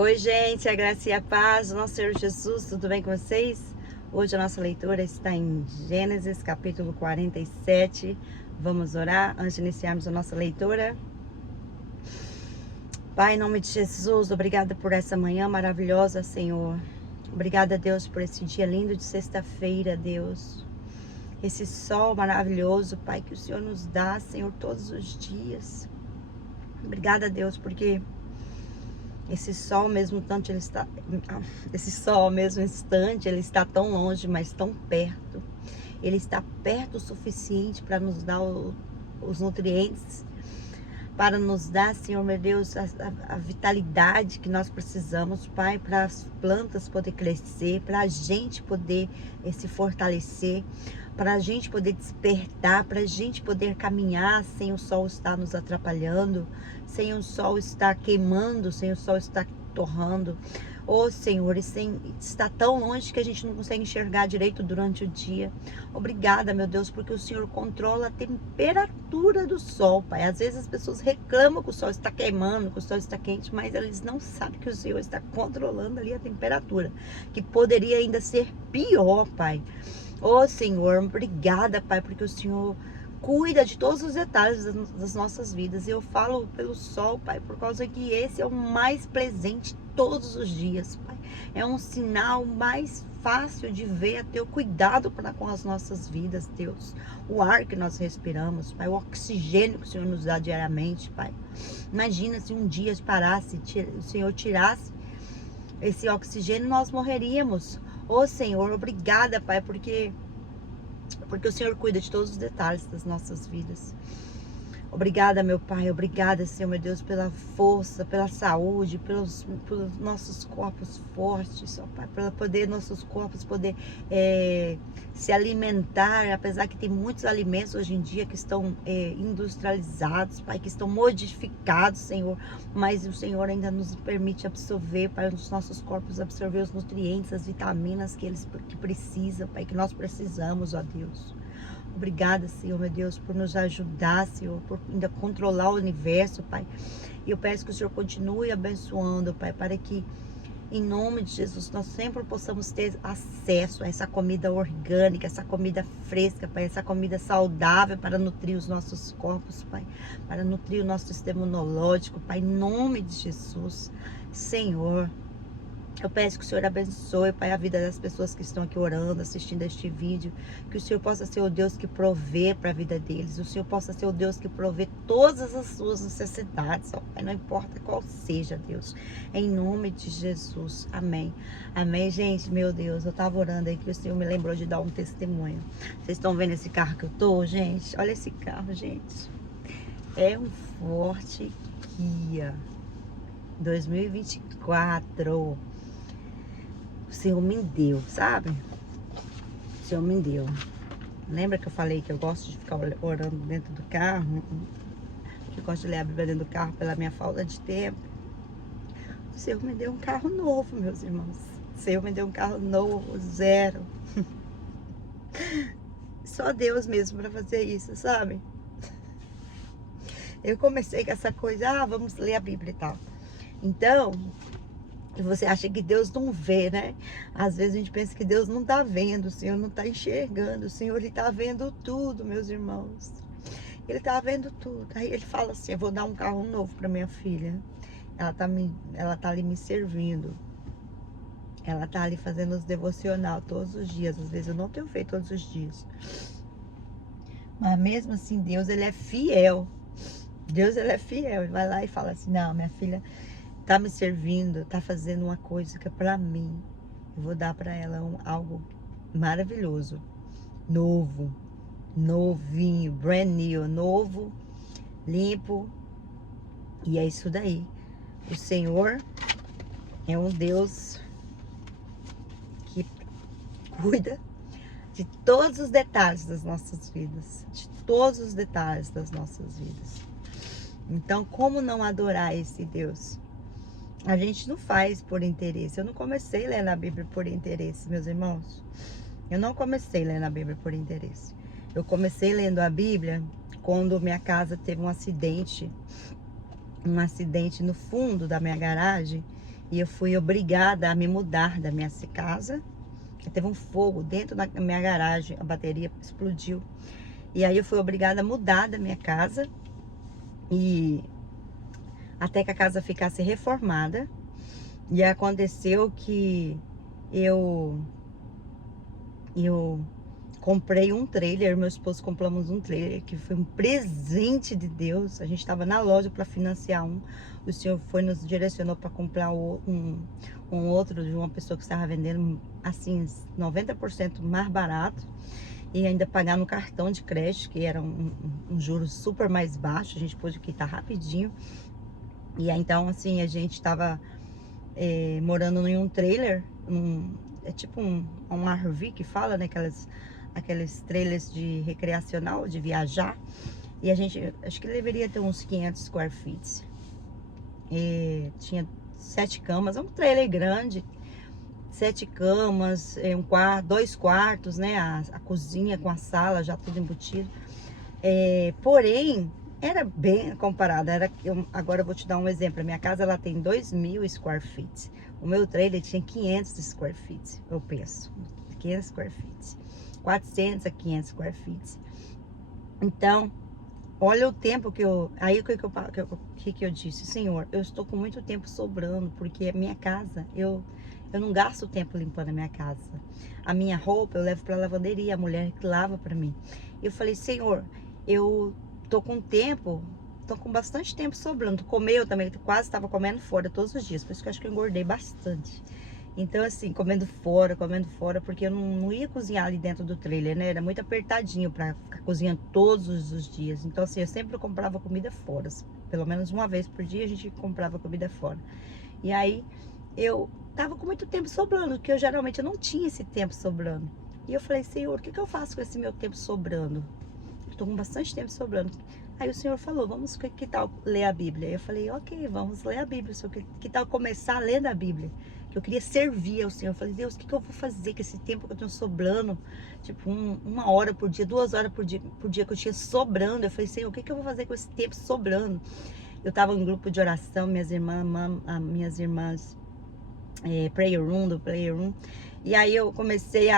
Oi, gente, a graça e a paz do nosso Senhor Jesus, tudo bem com vocês? Hoje a nossa leitura está em Gênesis, capítulo 47. Vamos orar antes de iniciarmos a nossa leitura. Pai, em nome de Jesus, obrigada por essa manhã maravilhosa, Senhor. Obrigada, Deus, por esse dia lindo de sexta-feira, Deus. Esse sol maravilhoso, Pai, que o Senhor nos dá, Senhor, todos os dias. Obrigada, Deus, porque esse sol ao mesmo instante, ele está tão longe, mas tão perto. Ele está perto o suficiente para nos dar os nutrientes, para nos dar, Senhor meu Deus, a vitalidade que nós precisamos, Pai, para as plantas poder crescer, para a gente poder se fortalecer, para a gente poder despertar, para a gente poder caminhar sem o sol estar nos atrapalhando, sem o sol estar queimando, sem o sol estar torrando. Oh, Senhor, está tão longe que a gente não consegue enxergar direito durante o dia. Obrigada, meu Deus, porque o Senhor controla a temperatura do sol, Pai. Às vezes as pessoas reclamam que o sol está queimando, que o sol está quente, mas eles não sabem que o Senhor está controlando ali a temperatura, que poderia ainda ser pior, Pai. Oh, Senhor, obrigada, Pai, porque o Senhor cuida de todos os detalhes das nossas vidas. E eu falo pelo sol, Pai, por causa que esse é o mais presente todos os dias, Pai. É um sinal mais fácil de ver teu cuidado com as nossas vidas, Deus. O ar que nós respiramos, Pai, o oxigênio que o Senhor nos dá diariamente, Pai. Imagina se um dia parasse, o Senhor tirasse esse oxigênio, nós morreríamos. Ô Senhor, obrigada, Pai, porque o Senhor cuida de todos os detalhes das nossas vidas. Obrigada, meu Pai, obrigada, Senhor, meu Deus, pela força, pela saúde, pelos nossos corpos fortes, ó Pai, para poder nossos corpos poder se alimentar, apesar que tem muitos alimentos hoje em dia que estão industrializados, Pai, que estão modificados, Senhor, mas o Senhor ainda nos permite absorver, Pai, os nossos corpos absorver os nutrientes, as vitaminas que precisam, Pai, que nós precisamos, ó Deus. Obrigada, Senhor, meu Deus, por nos ajudar, Senhor, por ainda controlar o universo, Pai. E eu peço que o Senhor continue abençoando, Pai, para que, em nome de Jesus, nós sempre possamos ter acesso a essa comida orgânica, essa comida fresca, Pai, essa comida saudável para nutrir os nossos corpos, Pai, para nutrir o nosso sistema imunológico, Pai, em nome de Jesus, Senhor. Eu peço que o Senhor abençoe, Pai, a vida das pessoas que estão aqui orando, assistindo este vídeo. Que o Senhor possa ser o Deus que provê para a vida deles. O Senhor possa ser o Deus que provê todas as suas necessidades, ó Pai. Não importa qual seja, Deus. Em nome de Jesus. Amém. Amém, gente. Meu Deus, eu estava orando aí que o Senhor me lembrou de dar um testemunho. Vocês estão vendo esse carro que eu tô, gente? Olha esse carro, gente. É um Ford Kia 2024. O Senhor me deu, sabe? O Senhor me deu. Lembra que eu falei que eu gosto de ficar orando dentro do carro? Que eu gosto de ler a Bíblia dentro do carro pela minha falta de tempo. O Senhor me deu um carro novo, meus irmãos. O Senhor me deu um carro novo, zero. Só Deus mesmo para fazer isso, sabe? Eu comecei com essa coisa, vamos ler a Bíblia e tal. Então, você acha que Deus não vê, né? Às vezes a gente pensa que Deus não tá vendo, o Senhor não tá enxergando, o Senhor, Ele tá vendo tudo, meus irmãos. Ele tá vendo tudo. Aí Ele fala assim, eu vou dar um carro novo para minha filha. Ela tá ali me servindo. Ela tá ali fazendo os devocional todos os dias. Às vezes eu não tenho feito todos os dias. Mas mesmo assim, Deus, Ele é fiel. Deus, Ele é fiel. Ele vai lá e fala assim, não, minha filha tá me servindo, tá fazendo uma coisa que é pra mim. Eu vou dar pra ela algo maravilhoso. Novo. Novinho. Brand new. Novo. Limpo. E é isso daí. O Senhor é um Deus que cuida de todos os detalhes das nossas vidas. De todos os detalhes das nossas vidas. Então, como não adorar esse Deus? A gente não faz por interesse. Eu não comecei lendo a Bíblia por interesse, meus irmãos. Eu não comecei lendo a Bíblia por interesse. Eu comecei lendo a Bíblia quando minha casa teve um acidente no fundo da minha garagem. E eu fui obrigada a me mudar da minha casa. Teve um fogo dentro da minha garagem, a bateria explodiu. E aí eu fui obrigada a mudar da minha casa. E até que a casa ficasse reformada. E aconteceu que eu comprei um trailer, meu esposo compramos um trailer, que foi um presente de Deus. A gente estava na loja para financiar um. O Senhor nos direcionou para comprar um outro de uma pessoa que estava vendendo, assim, 90% mais barato. E ainda pagar no cartão de crédito, que era um juro super mais baixo. A gente pôde quitar rapidinho. E aí, então, assim, a gente estava morando em um trailer, é tipo um RV que fala, né? Aqueles trailers de recreacional, de viajar. E a gente, acho que deveria ter uns 500 square feet. E tinha 7 camas, é um trailer grande. 7 camas, dois quartos, né? A cozinha com a sala, já tudo embutido. Porém, era bem comparado. Agora eu vou te dar um exemplo. A minha casa ela tem 2.000 square feet. O meu trailer tinha 500 square feet, eu penso. 500 square feet. 400 a 500 square feet. Então, olha o tempo que eu... Aí o que eu disse? Senhor, eu estou com muito tempo sobrando, porque a minha casa, eu não gasto tempo limpando a minha casa. A minha roupa eu levo para lavanderia, a mulher que lava para mim. Eu falei, Senhor, eu tô com tempo, tô com bastante tempo sobrando. Comer eu também quase estava comendo fora todos os dias, por isso que eu acho que eu engordei bastante. Então assim, comendo fora, porque eu não ia cozinhar ali dentro do trailer, né? Era muito apertadinho para ficar cozinhando todos os dias. Então assim, eu sempre comprava comida fora. Pelo menos uma vez por dia a gente comprava comida fora. E aí eu tava com muito tempo sobrando, porque eu geralmente não tinha esse tempo sobrando. E eu falei, Senhor, o que eu faço com esse meu tempo sobrando? Tô com bastante tempo sobrando. Aí o Senhor falou, que tal ler a Bíblia? Eu falei, ok, vamos ler a Bíblia. Que tal começar a ler a Bíblia? Que eu queria servir ao Senhor. Eu falei, Deus, o que eu vou fazer com esse tempo que eu tenho sobrando? Tipo, 1 hora por dia, 2 horas por dia que eu tinha sobrando. Eu falei, Senhor, o que eu vou fazer com esse tempo sobrando? Eu tava em um grupo de oração, minhas irmãs prayer room, do prayer room. E aí eu comecei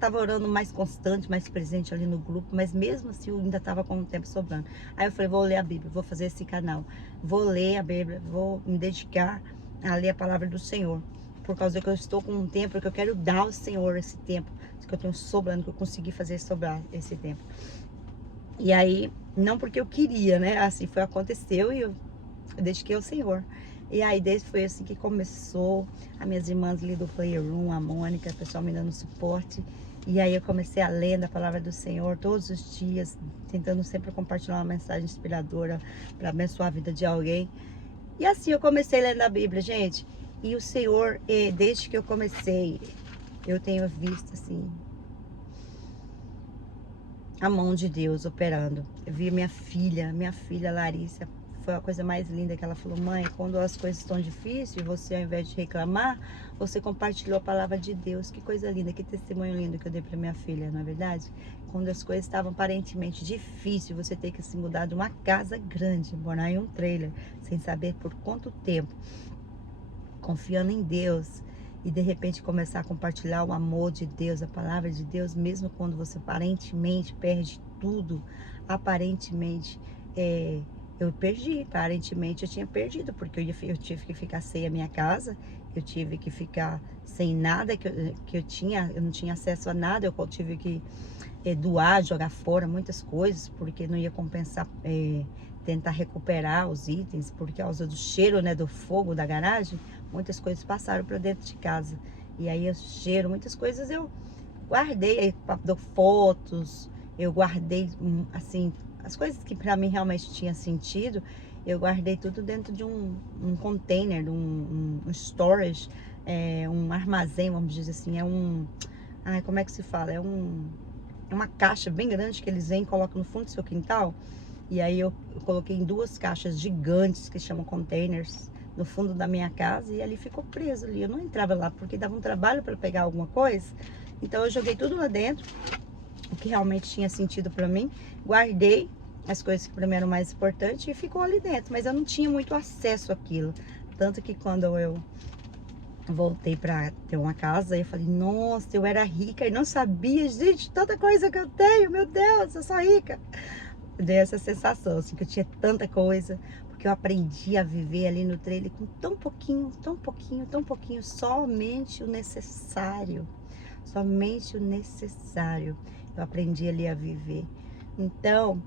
tava orando mais constante, mais presente ali no grupo, mas mesmo assim eu ainda tava com o tempo sobrando. Aí eu falei, vou ler a Bíblia, vou fazer esse canal, vou ler a Bíblia, vou me dedicar a ler a palavra do Senhor, por causa que eu estou com um tempo que eu quero dar ao Senhor esse tempo, que eu tenho sobrando, que eu consegui fazer sobrar esse tempo. E aí, não porque eu queria, né, assim aconteceu e eu dediquei ao Senhor. E aí, desde foi assim que começou, as minhas irmãs ali do Player Room, a Mônica, o pessoal me dando suporte. E aí eu comecei a ler a palavra do Senhor todos os dias, tentando sempre compartilhar uma mensagem inspiradora para abençoar a vida de alguém. E assim eu comecei lendo a Bíblia, gente. E o Senhor, desde que eu comecei, eu tenho visto assim a mão de Deus operando. Eu vi minha filha Larissa, foi a coisa mais linda que ela falou, mãe, quando as coisas estão difíceis, você ao invés de reclamar, você compartilhou a palavra de Deus. Que coisa linda, que testemunho lindo que eu dei para minha filha, não é verdade? Quando as coisas estavam aparentemente difíceis, você ter que se mudar de uma casa grande, morar em um trailer, sem saber por quanto tempo, confiando em Deus, e de repente começar a compartilhar o amor de Deus, a palavra de Deus, mesmo quando você aparentemente perde tudo, aparentemente aparentemente eu tinha perdido, porque eu tive que ficar sem a minha casa, eu tive que ficar sem nada que eu não tinha acesso a nada, eu tive que doar, jogar fora muitas coisas, porque não ia compensar tentar recuperar os itens, por causa do cheiro, né, do fogo da garagem, muitas coisas passaram para dentro de casa. E aí o cheiro, muitas coisas eu guardei, fotos, eu guardei, assim, as coisas que para mim realmente tinha sentido, eu guardei tudo dentro de um container, um storage, um armazém, vamos dizer assim, como é que se fala? É uma caixa bem grande que eles vêm e colocam no fundo do seu quintal. E aí eu coloquei em 2 caixas gigantes que chamam containers no fundo da minha casa, e ali ficou preso ali. Eu não entrava lá porque dava um trabalho para pegar alguma coisa. Então eu joguei tudo lá dentro, o que realmente tinha sentido para mim, guardei as coisas que para mim eram mais importantes e ficou ali dentro, mas eu não tinha muito acesso àquilo. Tanto que quando eu voltei para ter uma casa, eu falei, nossa, eu era rica e não sabia, gente, tanta coisa que eu tenho, meu Deus, eu sou rica. Dei essa sensação, assim, que eu tinha tanta coisa, porque eu aprendi a viver ali no trailer com tão pouquinho, tão pouquinho, tão pouquinho, somente o necessário, somente o necessário. Eu aprendi ali a viver. Então,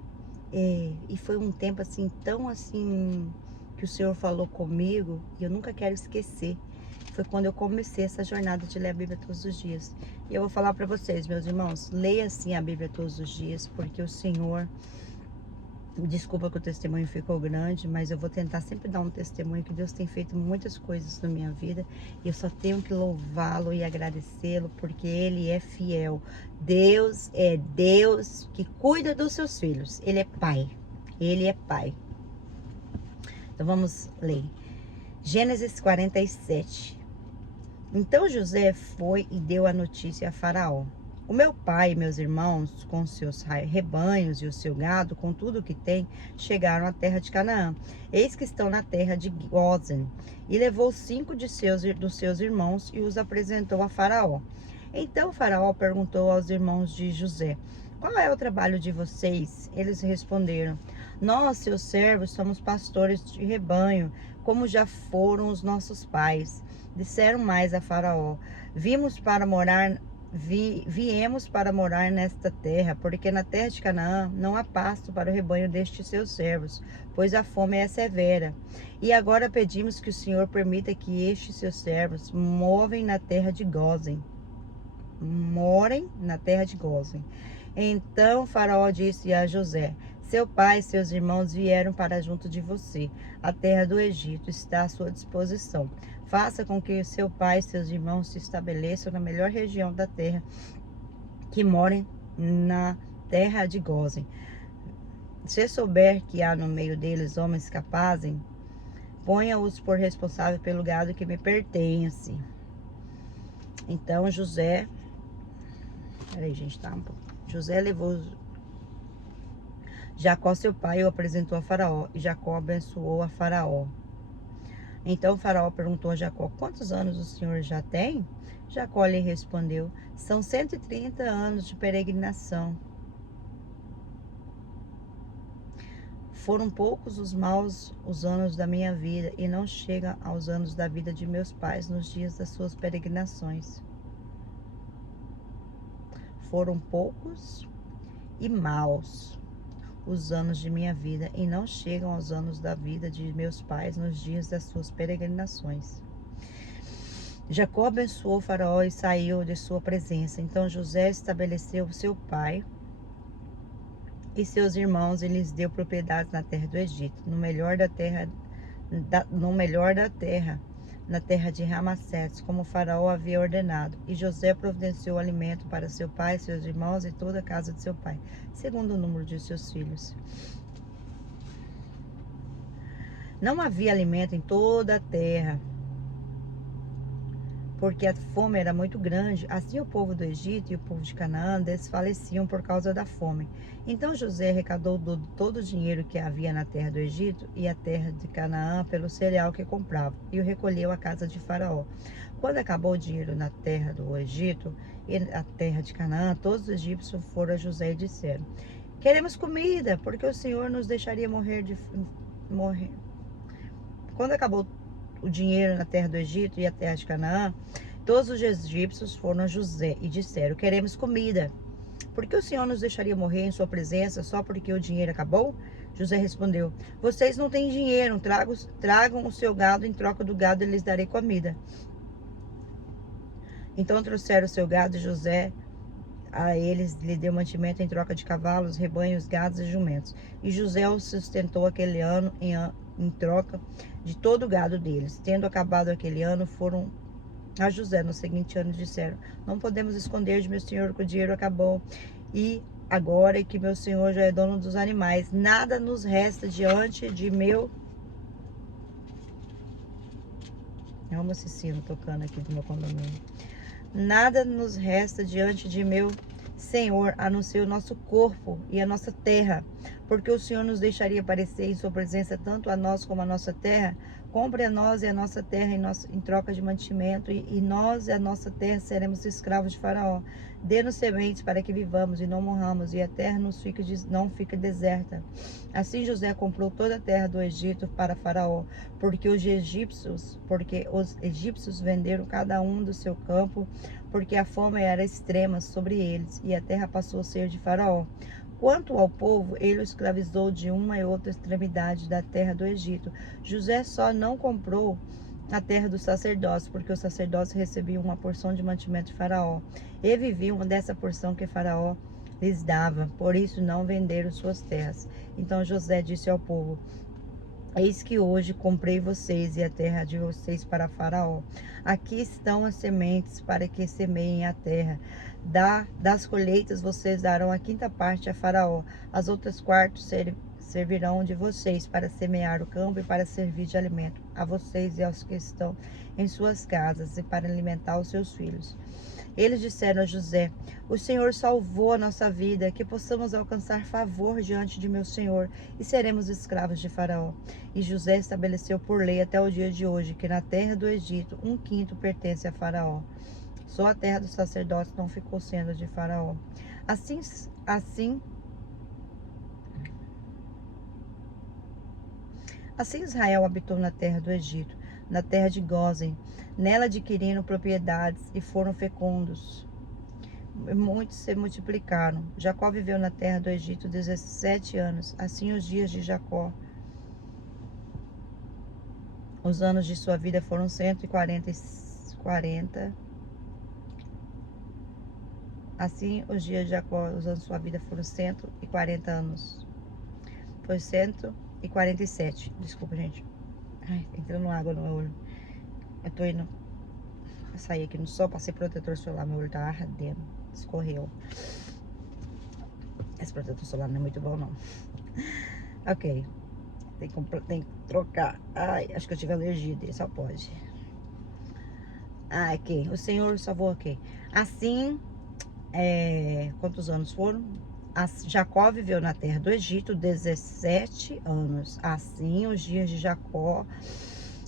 e foi um tempo assim, tão assim, que o Senhor falou comigo, e eu nunca quero esquecer. Foi quando eu comecei essa jornada de ler a Bíblia todos os dias. E eu vou falar para vocês, meus irmãos, leia assim a Bíblia todos os dias, porque o Senhor... Desculpa que o testemunho ficou grande, mas eu vou tentar sempre dar um testemunho que Deus tem feito muitas coisas na minha vida e eu só tenho que louvá-lo e agradecê-lo porque Ele é fiel. Deus é Deus que cuida dos seus filhos. Ele é Pai. Ele é Pai. Então vamos ler. Gênesis 47. Então José foi e deu a notícia a Faraó. O meu pai e meus irmãos, com seus rebanhos e o seu gado, com tudo o que tem, chegaram à terra de Canaã. Eis que estão na terra de Gósen. E levou 5 dos seus irmãos e os apresentou a Faraó. Então Faraó perguntou aos irmãos de José, qual é o trabalho de vocês? Eles responderam, nós, seus servos, somos pastores de rebanho, como já foram os nossos pais. Disseram mais a Faraó, viemos para morar nesta terra, porque na terra de Canaã não há pasto para o rebanho destes seus servos, pois a fome é severa. E agora pedimos que o Senhor permita que estes seus servos morem na terra de Gósen. Então Faraó disse a José, seu pai e seus irmãos vieram para junto de você. A terra do Egito está à sua disposição. Faça com que seu pai e seus irmãos se estabeleçam na melhor região da terra, que morem na terra de Gósen. Se souber que há no meio deles homens capazes, ponha-os por responsável pelo gado que me pertence. Então José... Peraí, gente, tá um pouco. José levou Jacó, seu pai, o apresentou a Faraó, e Jacó abençoou a Faraó. Então Faraó perguntou a Jacó, quantos anos o senhor já tem? Jacó lhe respondeu, são 130 anos de peregrinação. Foram poucos os anos da minha vida, e não chegam aos anos da vida de meus pais nos dias das suas peregrinações. Foram poucos e maus os anos de minha vida, e não chegam aos anos da vida de meus pais nos dias das suas peregrinações. Jacó abençoou Faraó e saiu de sua presença. Então José estabeleceu seu pai e seus irmãos e lhes deu propriedades na terra do Egito, no melhor da terra, na terra de Ramassés, como Faraó havia ordenado. E José providenciou alimento para seu pai, seus irmãos e toda a casa de seu pai, segundo o número de seus filhos. Não havia alimento em toda a terra, porque a fome era muito grande. Assim o povo do Egito e o povo de Canaã desfaleciam por causa da fome. Então José arrecadou todo o dinheiro que havia na terra do Egito e a terra de Canaã pelo cereal que comprava, e o recolheu à casa de Faraó. Quando acabou o dinheiro na terra do Egito e a terra de Canaã, todos os egípcios foram a José e disseram, queremos comida, porque o Senhor nos deixaria morrer. Quando acabou o dinheiro na terra do Egito e a terra de Canaã, todos os egípcios foram a José e disseram, queremos comida, porque o Senhor nos deixaria morrer em sua presença só porque o dinheiro acabou? José respondeu, vocês não têm dinheiro, tragam o seu gado, em troca do gado e lhes darei comida. Então trouxeram o seu gado e José a eles lhe deu mantimento em troca de cavalos, rebanhos, gados e jumentos. E José os sustentou aquele ano em troca de todo o gado deles. Tendo acabado aquele ano, foram a José no seguinte ano e disseram, não podemos esconder de meu senhor que o dinheiro acabou, e agora que meu senhor já é dono dos animais, nada nos resta diante de meu... É um assassino tocando aqui do meu condomínio. Nada nos resta diante de meu senhor, a não ser o nosso corpo e a nossa terra. porque o Senhor nos deixaria aparecer em sua presença tanto a nós como a nossa terra? Compre a nós e a nossa terra em troca de mantimento, e nós e a nossa terra seremos escravos de Faraó. Dê-nos sementes para que vivamos e não morramos, e a terra não fique deserta. Assim José comprou toda a terra do Egito para Faraó, porque os egípcios venderam cada um do seu campo, porque a fome era extrema sobre eles, e a terra passou a ser de Faraó. Quanto ao povo, ele o escravizou de uma e outra extremidade da terra do Egito. José só não comprou a terra dos sacerdócios, porque os sacerdócios recebiam uma porção de mantimento de Faraó, e viviam dessa porção que Faraó lhes dava, por isso não venderam suas terras. Então José disse ao povo: eis que hoje comprei vocês e a terra de vocês para Faraó. Aqui estão as sementes para que semeiem a terra. Das colheitas vocês darão a quinta parte a Faraó. As outras quartas servirão de vocês para semear o campo e para servir de alimento a vocês e aos que estão em suas casas e para alimentar os seus filhos. Eles disseram a José: o Senhor salvou a nossa vida, que possamos alcançar favor diante de meu Senhor, e seremos escravos de Faraó. E José estabeleceu por lei até o dia de hoje que na terra do Egito 1/5 pertence a Faraó. Só a terra dos sacerdotes não ficou sendo de Faraó. Assim Israel habitou na terra do Egito, na terra de Gósen. Nela adquiriram propriedades e foram fecundos. Muitos se multiplicaram. Jacó viveu na terra do Egito 17 anos. Assim os dias de Jacó, os anos de sua vida foram 140. Assim os dias de Jacó, os anos de sua vida foram 140 anos. Foi 147. Desculpa, gente. Ai, entrando água no meu olho. Eu tô indo. Eu saí aqui no sol, passei protetor solar. Meu olho tá ardendo. Escorreu. Esse protetor solar não é muito bom, não. Ok. Tem que trocar. Ai, acho que eu tive alergia dele. Só pode. Ah, ok. O Senhor salvou aqui. Assim, quantos anos foram? Jacó viveu na terra do Egito 17 anos. Assim, os dias de Jacó,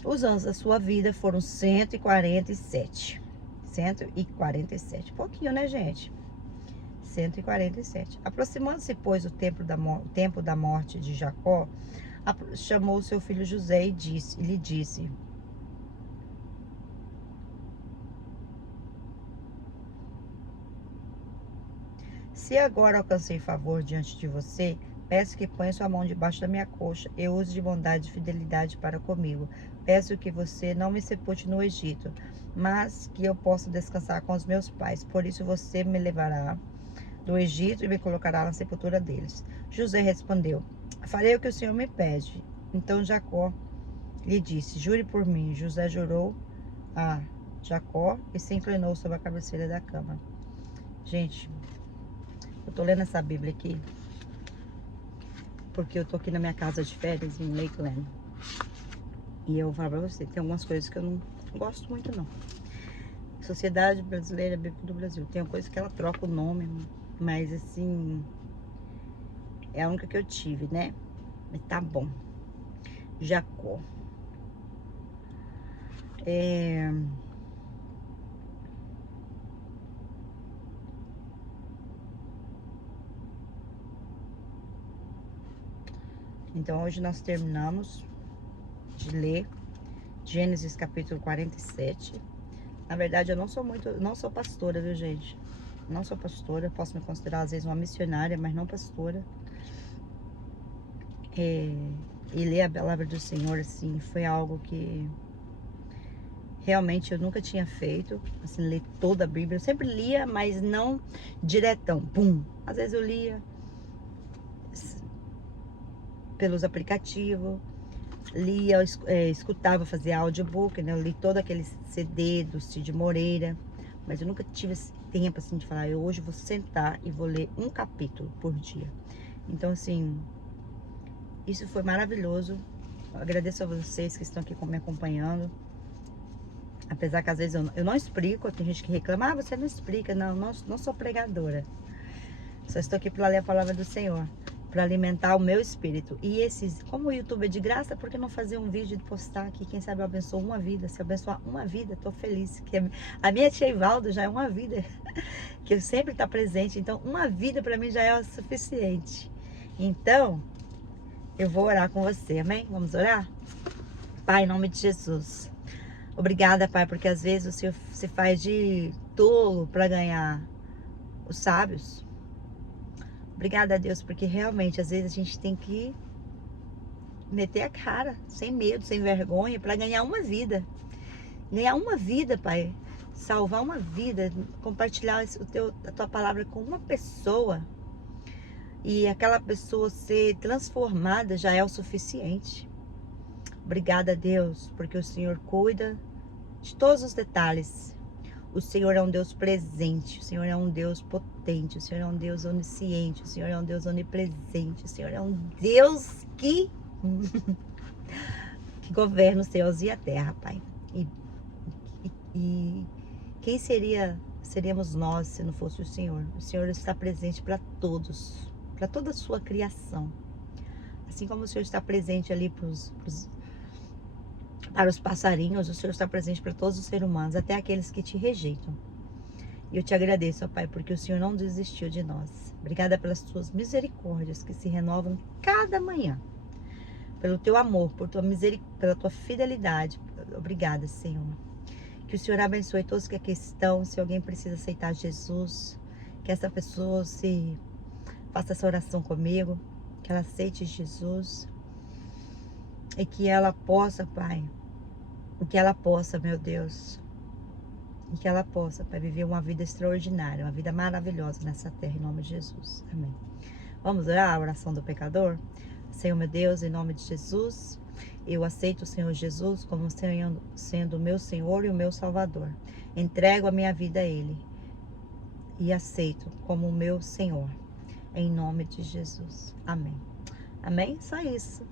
os anos da sua vida foram 147. 147. Pouquinho, né, gente? 147. Aproximando-se, pois, o tempo da morte de Jacó, chamou seu filho José e lhe disse: se agora alcancei favor diante de você, peço que ponha sua mão debaixo da minha coxa e use de bondade e fidelidade para comigo. Peço que você não me sepulte no Egito, mas que eu possa descansar com os meus pais. Por isso você me levará do Egito e me colocará na sepultura deles. José respondeu: farei o que o Senhor me pede. Então Jacó lhe disse: jure por mim. José jurou a Jacó e se inclinou sobre a cabeceira da cama. Gente, eu tô lendo essa Bíblia aqui porque eu tô aqui na minha casa de férias em Lakeland. E eu vou falar pra você, tem algumas coisas que eu não gosto muito, não. Sociedade Brasileira, Bíblia do Brasil. Tem uma coisa que ela troca o nome, mas assim, é a única que eu tive, né? Mas tá bom. Jacó. Então hoje nós terminamos de ler Gênesis capítulo 47. Na verdade eu não sou pastora, viu, gente? Não sou pastora, posso me considerar às vezes uma missionária, mas não pastora. E ler a palavra do Senhor, assim, foi algo que realmente eu nunca tinha feito, assim, ler toda a Bíblia. Eu sempre lia, mas não diretão, pum. Às vezes eu lia pelos aplicativos, lia, escutava, fazia audiobook, né? Eu li todo aquele CD do Cid Moreira, mas eu nunca tive esse tempo, assim, de falar, eu hoje vou sentar e vou ler um capítulo por dia. Então, assim, isso foi maravilhoso. Eu agradeço a vocês que estão aqui me acompanhando. Apesar que às vezes eu não explico, tem gente que reclama, você não explica. Não sou pregadora. Só estou aqui para ler a palavra do Senhor. para alimentar o meu espírito. E esses, como o YouTube é de graça, por que não fazer um vídeo e postar aqui? Quem sabe eu abençoo uma vida. Se eu abençoar uma vida, tô feliz. Que a minha tia Ivaldo já é uma vida, que sempre está presente. Então, uma vida para mim já é o suficiente. Então, eu vou orar com você, amém? Vamos orar? Pai, em nome de Jesus. Obrigada, Pai, porque às vezes o Senhor se faz de tolo para ganhar os sábios. Obrigada a Deus, porque realmente às vezes a gente tem que meter a cara, sem medo, sem vergonha, para ganhar uma vida. Ganhar uma vida, Pai. Salvar uma vida, compartilhar a tua palavra com uma pessoa. E aquela pessoa ser transformada já é o suficiente. Obrigada a Deus, porque o Senhor cuida de todos os detalhes. O Senhor é um Deus presente, o Senhor é um Deus potente, o Senhor é um Deus onisciente, o Senhor é um Deus onipresente, o Senhor é um Deus que governa os céus e a terra, Pai. E quem seríamos nós se não fosse o Senhor? O Senhor está presente para todos, para toda a sua criação. Assim como o Senhor está presente ali para os passarinhos, o Senhor está presente para todos os seres humanos, até aqueles que te rejeitam. E eu te agradeço, ó Pai, porque o Senhor não desistiu de nós. Obrigada pelas tuas misericórdias que se renovam cada manhã. Pelo teu amor, pela tua fidelidade. Obrigada, Senhor. Que o Senhor abençoe todos que aqui estão. Se alguém precisa aceitar Jesus, que essa pessoa faça essa oração comigo, que ela aceite Jesus. E que ela possa, Pai, meu Deus, e que ela possa, Pai, viver uma vida extraordinária, uma vida maravilhosa nessa terra, em nome de Jesus. Amém. Vamos orar a oração do pecador? Senhor, meu Deus, em nome de Jesus, eu aceito o Senhor Jesus como sendo o meu Senhor e o meu Salvador. Entrego a minha vida a Ele e aceito como o meu Senhor, em nome de Jesus. Amém. Amém? Só isso.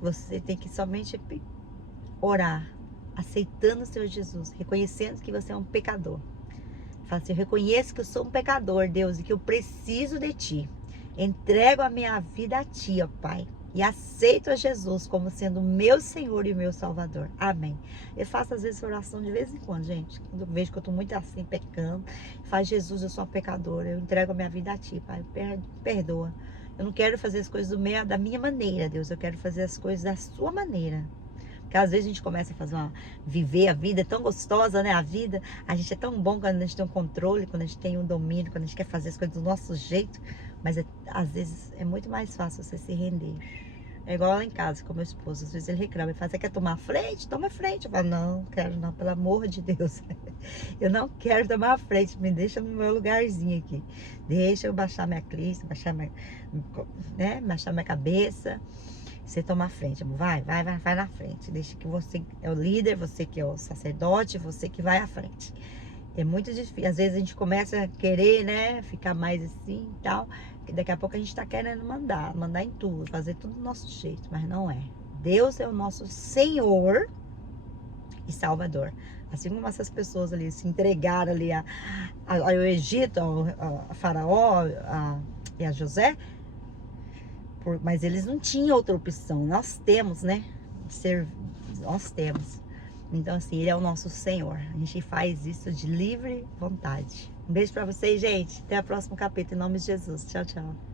Você tem que somente orar, aceitando o Senhor Jesus, reconhecendo que você é um pecador. Fala assim: eu reconheço que eu sou um pecador, Deus, e que eu preciso de Ti. Entrego a minha vida a Ti, ó Pai, e aceito a Jesus como sendo o meu Senhor e o meu Salvador. Amém. Eu faço às vezes oração de vez em quando, gente. Quando eu vejo que eu estou muito assim, pecando, faz: Jesus, eu sou uma pecadora, eu entrego a minha vida a Ti, Pai, perdoa. Eu não quero fazer as coisas da minha maneira, Deus. Eu quero fazer as coisas da sua maneira. Porque às vezes a gente começa a viver a vida, é tão gostosa, né? A vida, a gente é tão bom quando a gente tem um controle, quando a gente tem um domínio, quando a gente quer fazer as coisas do nosso jeito. Mas às vezes é muito mais fácil você se render. É igual lá em casa com meu esposo. Às vezes ele reclama e fala: você quer tomar a frente? Toma a frente. Eu falo: não quero não, pelo amor de Deus. Eu não quero tomar a frente, me deixa no meu lugarzinho aqui. Deixa eu baixar minha clista, baixar minha cabeça. Você toma a frente, vai na frente. Deixa que você é o líder, você que é o sacerdote, você que vai à frente. É muito difícil. Às vezes a gente começa a querer, né, ficar mais assim e tal. Daqui a pouco a gente tá querendo mandar em tudo, fazer tudo do nosso jeito, mas não é. Deus é o nosso Senhor e Salvador. Assim como essas pessoas ali se entregaram ali ao Egito, a Faraó e a José, mas eles não tinham outra opção. Nós temos, né? Nós temos. Então, assim, Ele é o nosso Senhor. A gente faz isso de livre vontade. Um beijo pra vocês, gente. Até o próximo capítulo. Em nome de Jesus. Tchau, tchau.